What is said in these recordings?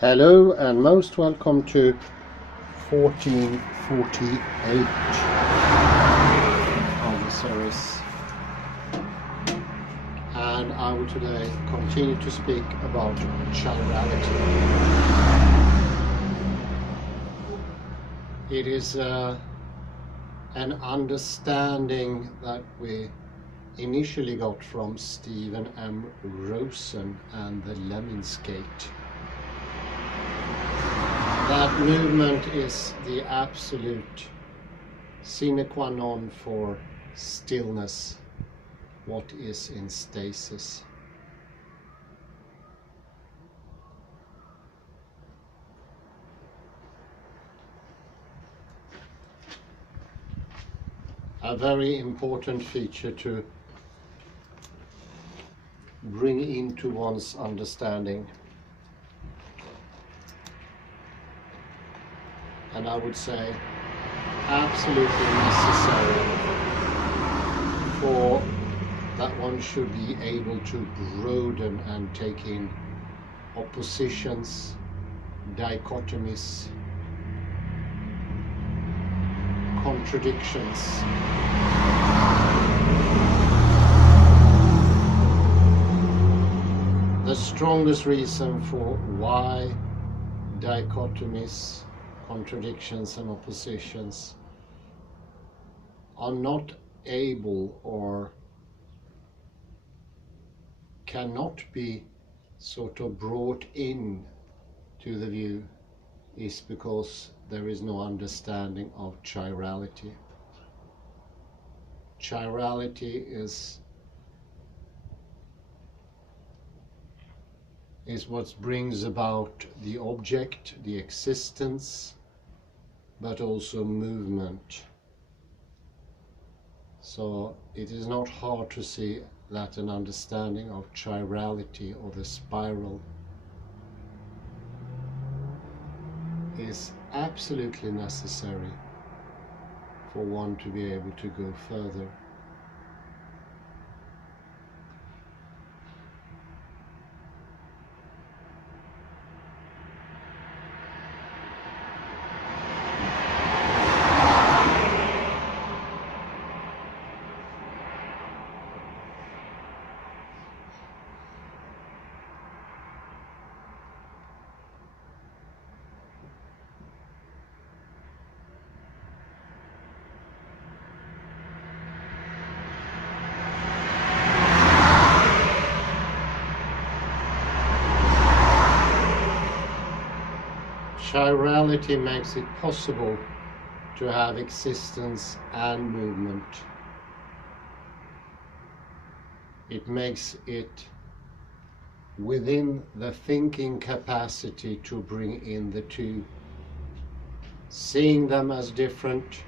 Hello and most welcome to 1448 of the series, and I will today continue to speak about chirality. It is an understanding that we initially got from Stephen M. Rosen and the Lemminskate. That movement is the absolute sine qua non for stillness, what is in stasis. A very important feature to bring into one's understanding. And I would say absolutely necessary for that one should be able to broaden and take in oppositions, dichotomies, contradictions. The strongest reason for why dichotomies, contradictions and oppositions are not able or cannot be sort of brought in to the view is because there is no understanding of chirality. Chirality is what brings about the object, the existence, but also movement. So it is not hard to see that an understanding of chirality or the spiral is absolutely necessary for one to be able to go further. Chirality makes it possible to have existence and movement. It makes it within the thinking capacity to bring in the two, seeing them as different,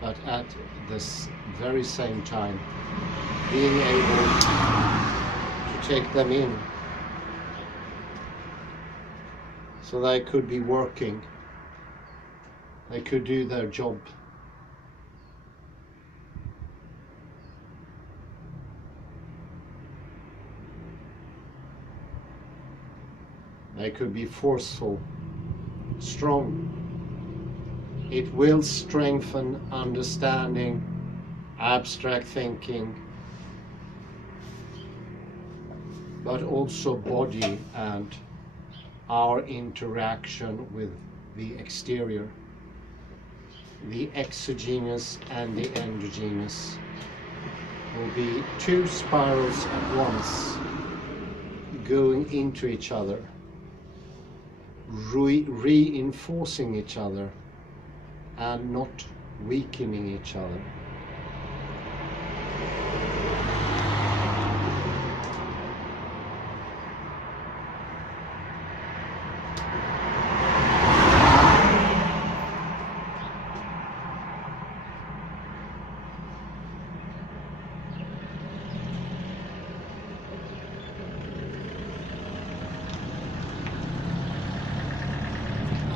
but at this very same time being able to take them in. So they could be working, they could do their job. They could be forceful, strong. It will strengthen understanding, abstract thinking, but also body and our interaction with the exterior, the exogenous and the endogenous, will be two spirals at once going into each other, reinforcing each other and not weakening each other.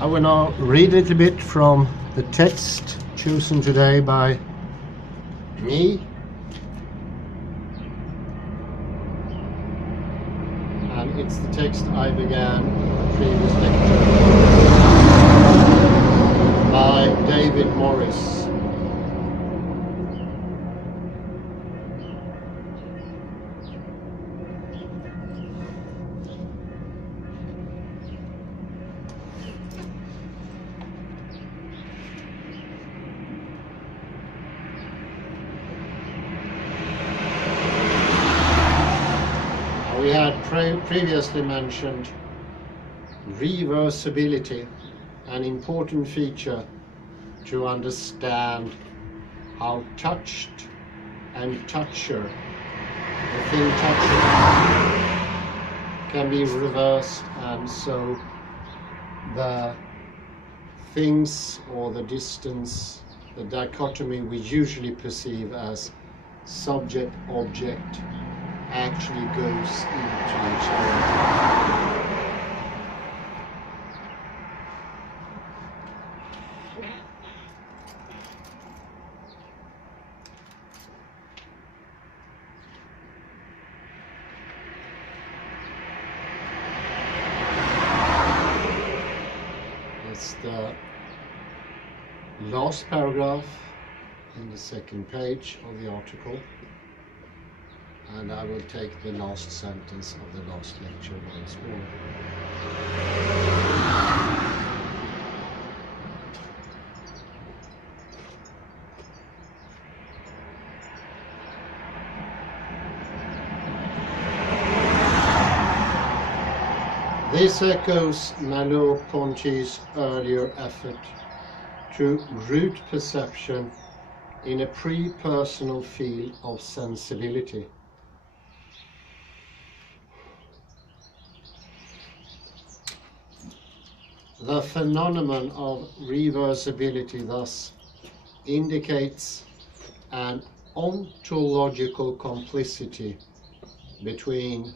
I will now read a little bit from the text chosen today by me, and it's the text I began the previous previously mentioned, reversibility, an important feature to understand how touched and toucher, the thing touching, can be reversed, and so the things or the distance, the dichotomy we usually perceive as subject-object actually goes into each other. It's the last paragraph in the second page of the article, and I will take the last sentence of the last lecture once more. This echoes Merleau-Ponty's earlier effort to root perception in a pre-personal field of sensibility. The phenomenon of reversibility thus indicates an ontological complicity between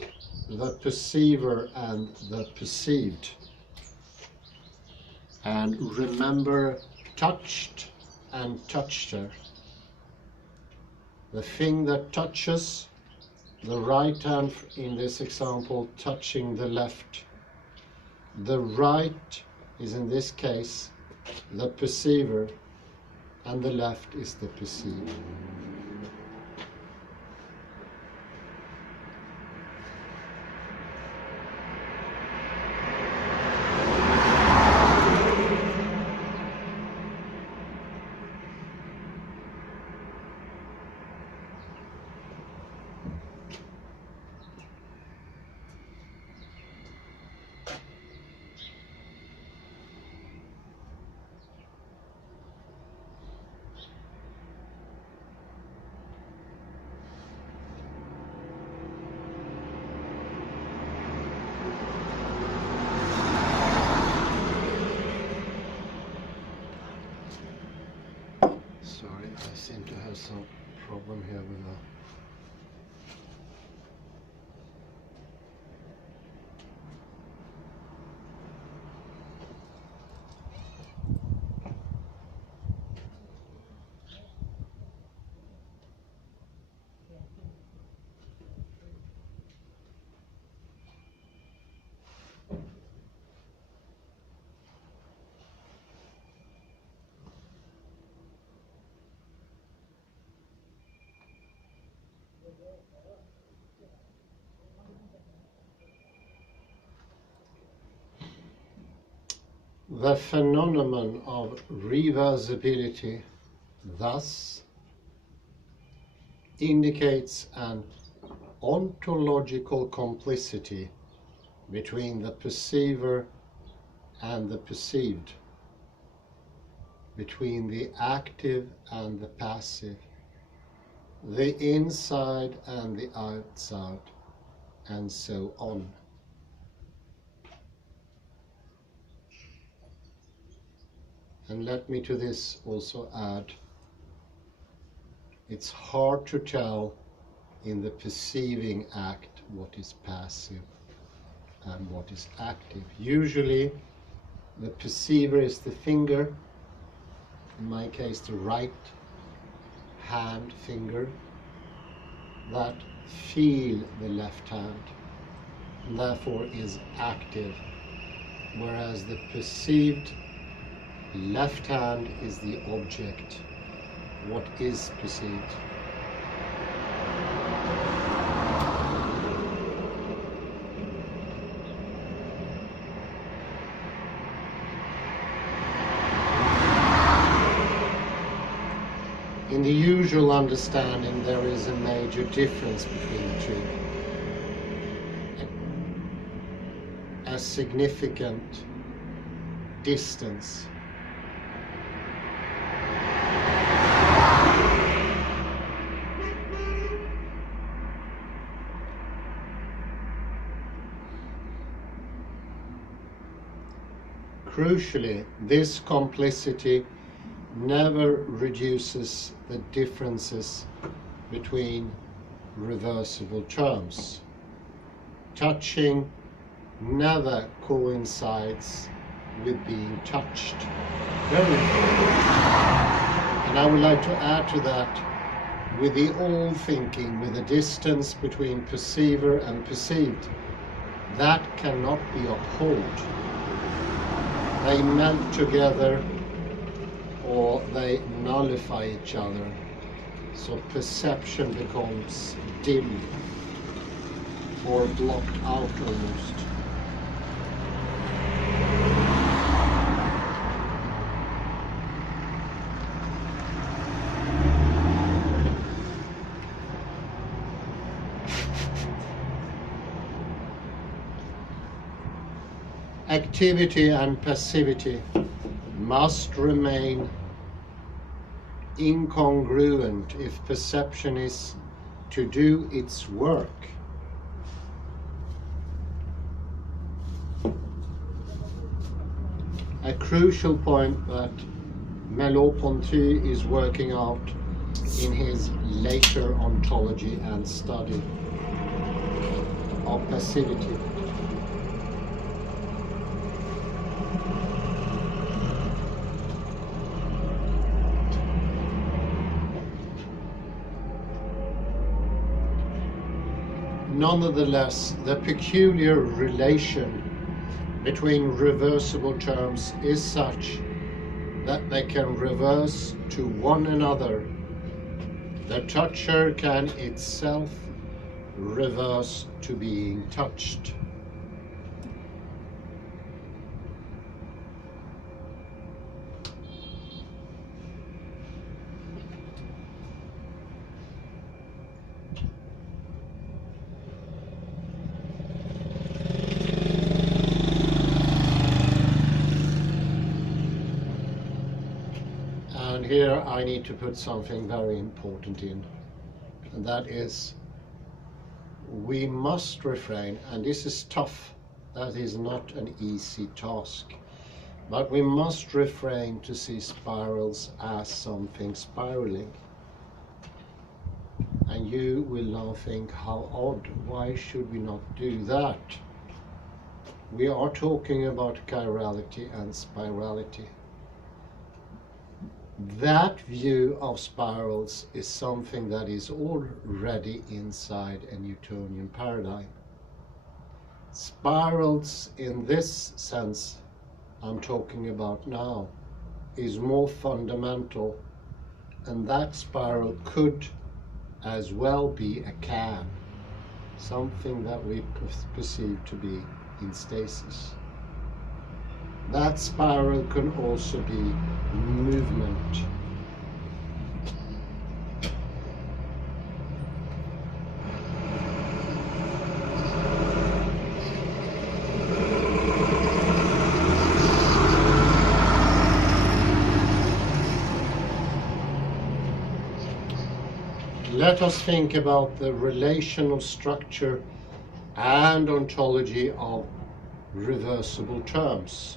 the perceiver and the perceived. And remember, touched and toucher. The thing that touches, the right hand in this example touching the left. The right is in this case the perceiver, and the left is the perceived. Sorry, I seem to have some problem here with the The phenomenon of reversibility thus indicates an ontological complicity between the perceiver and the perceived, between the active and the passive, the inside and the outside, and so on. And let me to this also add, it's hard to tell in the perceiving act what is passive and what is active. Usually the perceiver is the finger, in my case the right hand finger, that feel the left hand and therefore is active, whereas the perceived left hand is the object, what is perceived. In the usual understanding, there is a major difference between the two. a significant distance. Crucially, this complicity never reduces the differences between reversible terms. Touching never coincides with being touched. Very important. And I would like to add to that, with the all thinking, with the distance between perceiver and perceived, that cannot be upheld. They melt together or they nullify each other. So perception becomes dim or blocked out almost. Activity and passivity must remain incongruent if perception is to do its work. A crucial point that Merleau-Ponty is working out in his later ontology and study of passivity. Nonetheless, the peculiar relation between reversible terms is such that they can reverse to one another. The toucher can itself reverse to being touched. And here I need to put something very important in, and that is we must refrain, and this is tough, that is not an easy task, but we must refrain to see spirals as something spiraling. And you will now think, how odd, why should we not do that? We are talking about chirality and spirality. That view of spirals is something that is already inside a Newtonian paradigm. Spirals in this sense I'm talking about now is more fundamental, and that spiral could as well be a can, something that we perceive to be in stasis. That spiral can also be movement. Let us think about the relational structure and ontology of reversible terms.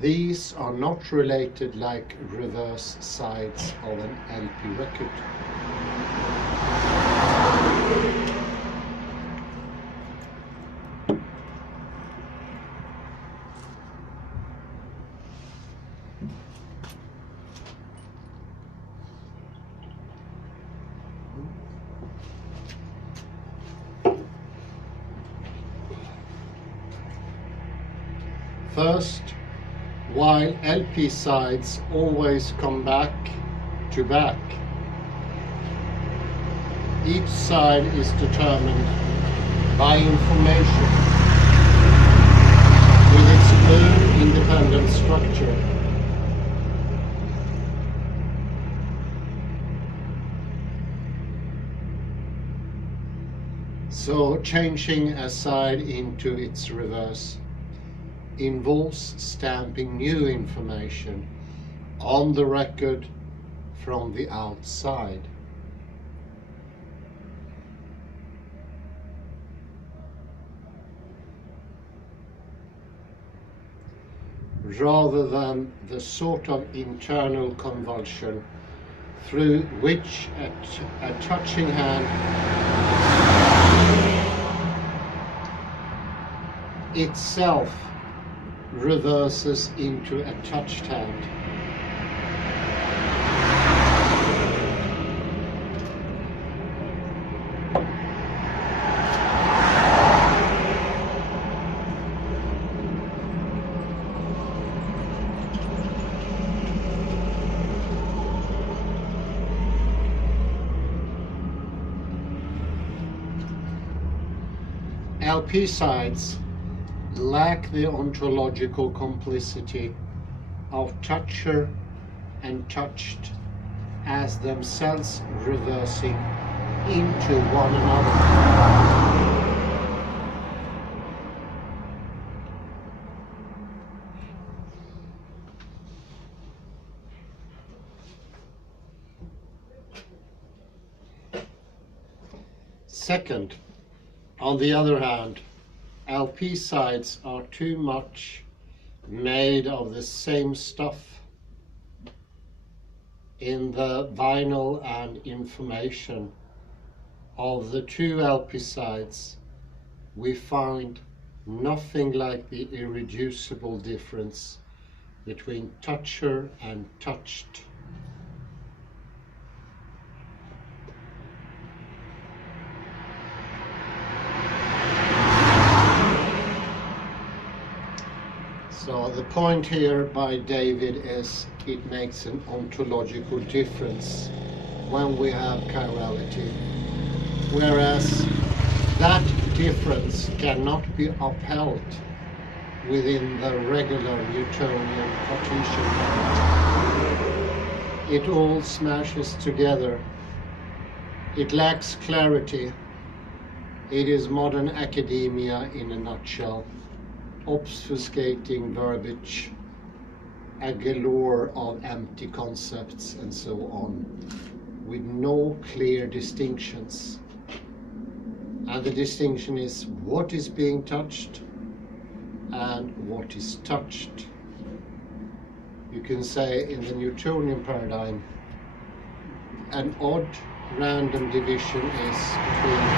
These are not related like reverse sides of an LP record. First, while LP sides always come back to back, each side is determined by information with its own independent structure. So changing a side into its reverse involves stamping new information on the record from the outside. Rather than the sort of internal convulsion through which a touching hand itself reverses into a touched hand. LP sides lack the ontological complicity of toucher and touched as themselves reversing into one another. Second, on the other hand, LP sides are too much made of the same stuff in the vinyl and information of the two LP sides. We find nothing like the irreducible difference between toucher and touched. So the point here by David is it makes an ontological difference when we have chirality, whereas that difference cannot be upheld within the regular Newtonian Cartesian paradigm. It all smashes together. It lacks clarity. It is modern academia in a nutshell, obfuscating verbiage, a galore of empty concepts and so on, with no clear distinctions. And the distinction is what is being touched and what is touched. You can say in the Newtonian paradigm, an odd random division is between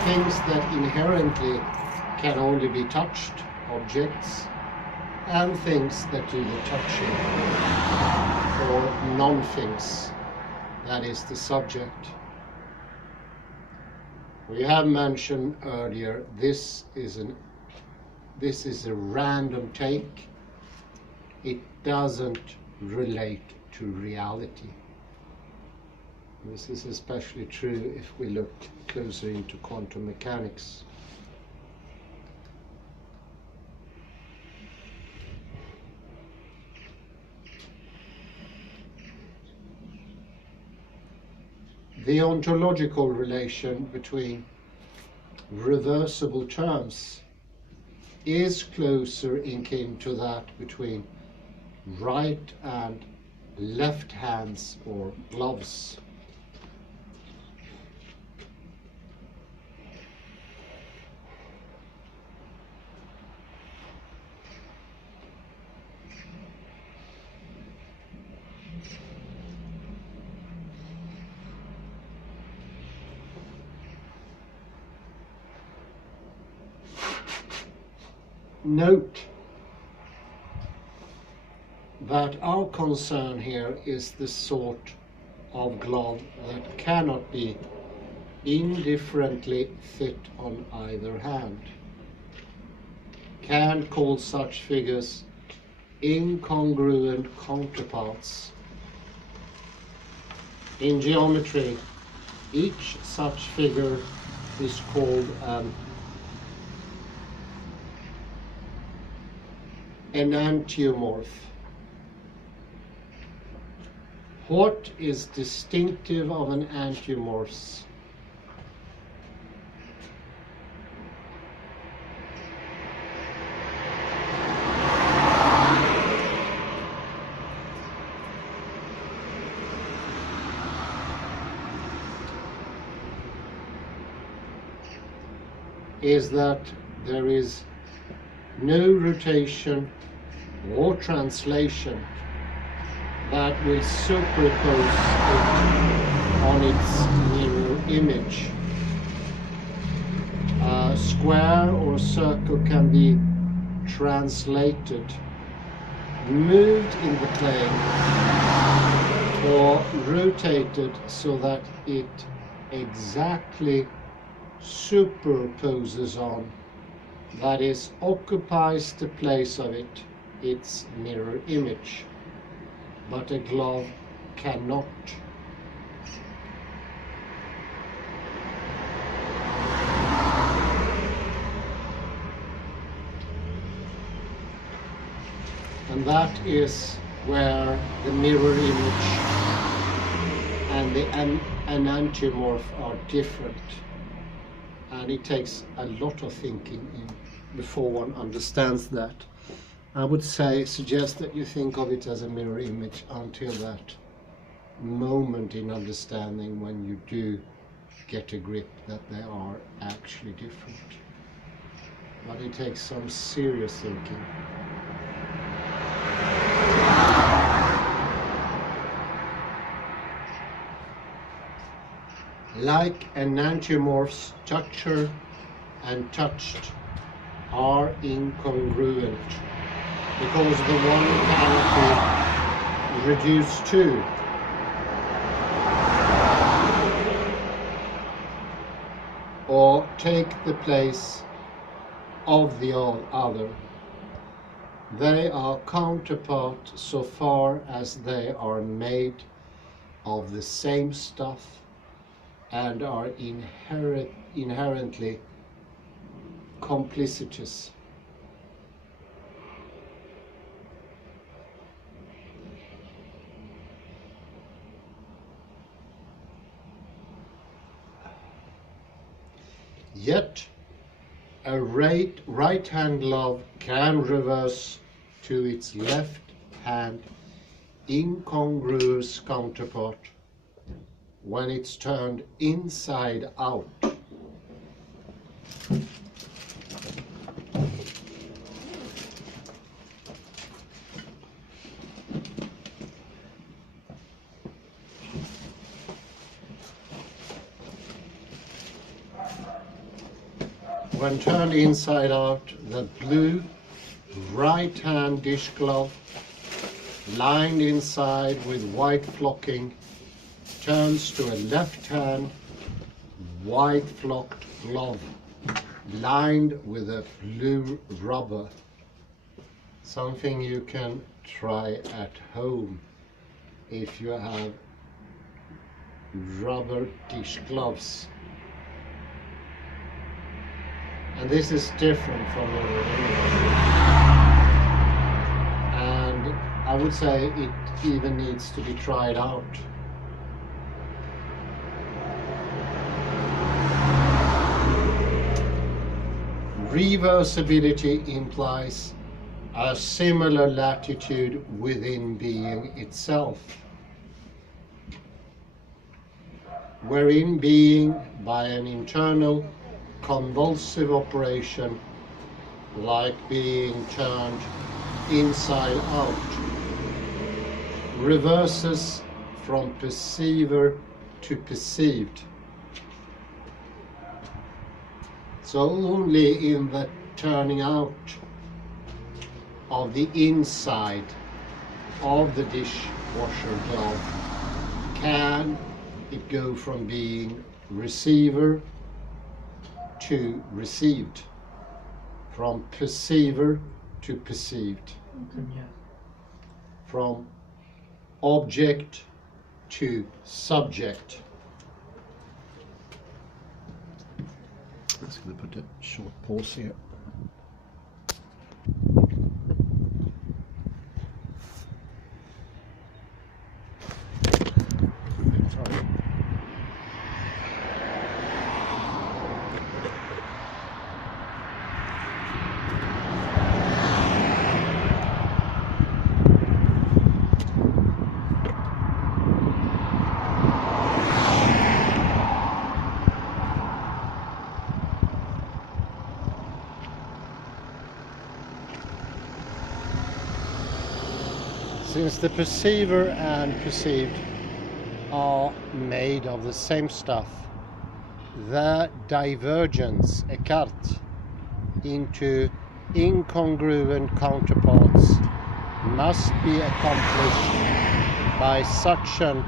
things that inherently can only be touched, objects, and things that do the touching, or non-things, that is the subject. We have mentioned earlier, this is a random take. It doesn't relate to reality. This is especially true if we look closer into quantum mechanics. The ontological relation between reversible terms is closer in kin to that between right and left hands or gloves. Note that our concern here is the sort of glove that cannot be indifferently fit on either hand. Kant calls such figures incongruent counterparts. In geometry, each such figure is called an enantiomorph. What is distinctive of an enantiomorph? is that there is no rotation or translation that will superimpose it on its mirror image. A square or a circle can be translated, moved in the plane, or rotated so that it exactly superposes on, that is, occupies the place of it, its mirror image. But a glove cannot. And that is where the mirror image and the enantiomorph are different. And it takes a lot of thinking before one understands that. I would suggest that you think of it as a mirror image until that moment in understanding when you do get a grip that they are actually different. But it takes some serious thinking. Like enantiomorphs, toucher and touched are incongruent, because the one cannot be reduced to. Or take the place of the other. They are counterpart so far as they are made of the same stuff and are inherently complicitous. Yet a right-hand glove can reverse to its left-hand incongruous counterpart when it's turned inside out. When turned inside out, the blue right-hand dish glove, lined inside with white flocking, turns to a left-hand white flocked glove, lined with a blue rubber. Something you can try at home if you have rubber dish gloves. And this is different from the image. And I would say it even needs to be tried out. Reversibility implies a similar latitude within being itself, wherein being, by an internal convulsive operation, like being turned inside out, reverses from perceiver to perceived. So only in the turning out of the inside of the dishwasher glove can it go from being receiver to received, from perceiver to perceived, from object to subject. I'm just going to put a short pause here. Since the perceiver and perceived are made of the same stuff, their divergence, écart, into incongruent counterparts must be accomplished by such an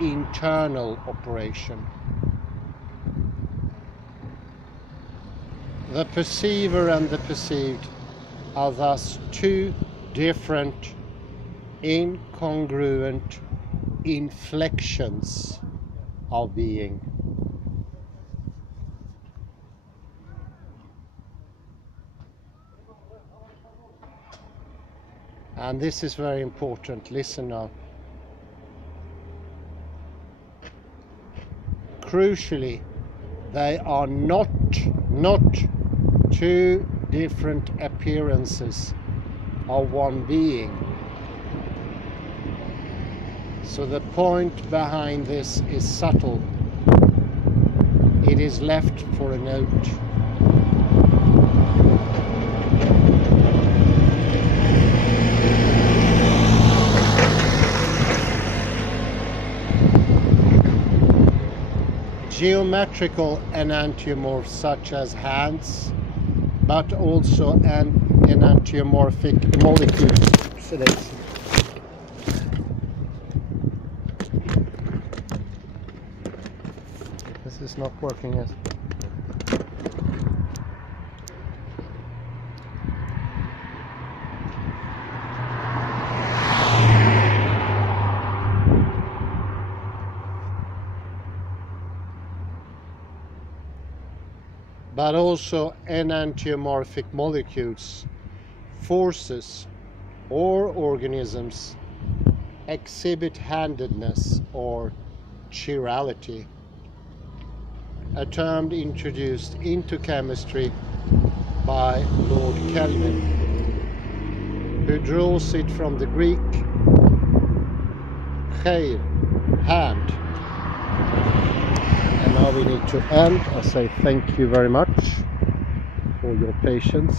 internal operation. The perceiver and the perceived are thus two different, incongruent inflections of being. And this is very important. Listen now. Crucially, they are not two different appearances of one being. So the point behind this is subtle. It is left for a note. Geometrical enantiomorphs such as hands, but also enantiomorphic molecules. This is not working yet. But also enantiomorphic molecules, forces, or organisms exhibit handedness or chirality, a term introduced into chemistry by Lord Kelvin, who draws it from the Greek cheir, hand. And now we need to end. I say thank you very much for your patience.